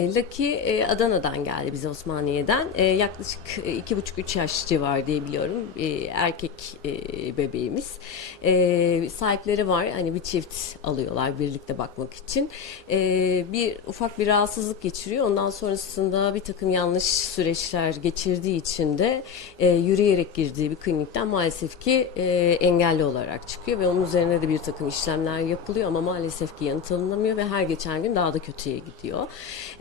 Lucky e, Adana'dan geldi bize Osmaniye'den. E, yaklaşık e, iki buçuk üç yaş civarı diye biliyorum. E, erkek e, bebeğimiz. E, sahipleri var. Hani bir çift alıyorlar birlikte bakmak için. E, bir ufak bir rahatsızlık geçiriyor. Ondan sonrasında bir takım yanlış süreçler geçirdiği için de e, yürüyerek girdiği bir klinikten maalesef ki e, engelli olarak çıkıyor ve onun üzerine de bir takım işlemler yapılıyor ama maalesef ki yanıt alınamıyor ve her geçen gün daha da kötüye gidiyor.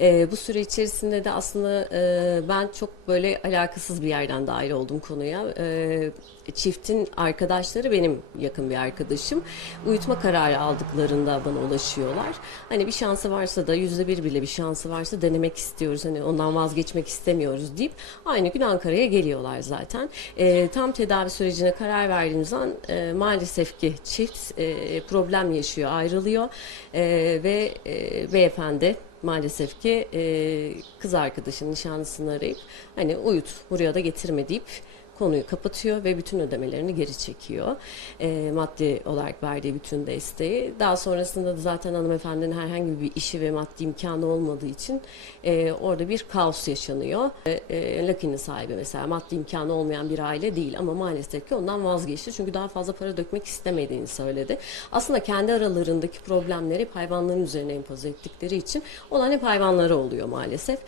E, bu süre içerisinde de aslında e, ben çok böyle alakasız bir yerden dahil oldum konuya. E, çiftin arkadaşları benim yakın bir arkadaşım. Uyutma kararı aldıklarında bana ulaşıyorlar. Hani bir şansı varsa da yüzde bir bile bir şansı varsa denemek istiyoruz. Hani ondan vazgeçmek istemiyoruz deyip aynı gün Ankara'ya geliyorlar zaten. E, tam tedavi sürecine karar verdiğimiz an e, maalesef ki çift e, problem yaşıyor, ayrılıyor E, ve e, beyefendi maalesef ki e, kız arkadaşının nişanlısını arayıp hani uyut buraya da getirme deyip konuyu kapatıyor ve bütün ödemelerini geri çekiyor. E, maddi olarak verdiği bütün desteği. Daha sonrasında da zaten hanımefendinin herhangi bir işi ve maddi imkanı olmadığı için e, orada bir kaos yaşanıyor. E, e, Lucky'nin sahibi mesela maddi imkanı olmayan bir aile değil ama maalesef ki ondan vazgeçti. Çünkü daha fazla para dökmek istemediğini söyledi. Aslında kendi aralarındaki problemleri hep hayvanların üzerine empoze ettikleri için olan hep hayvanlara oluyor maalesef.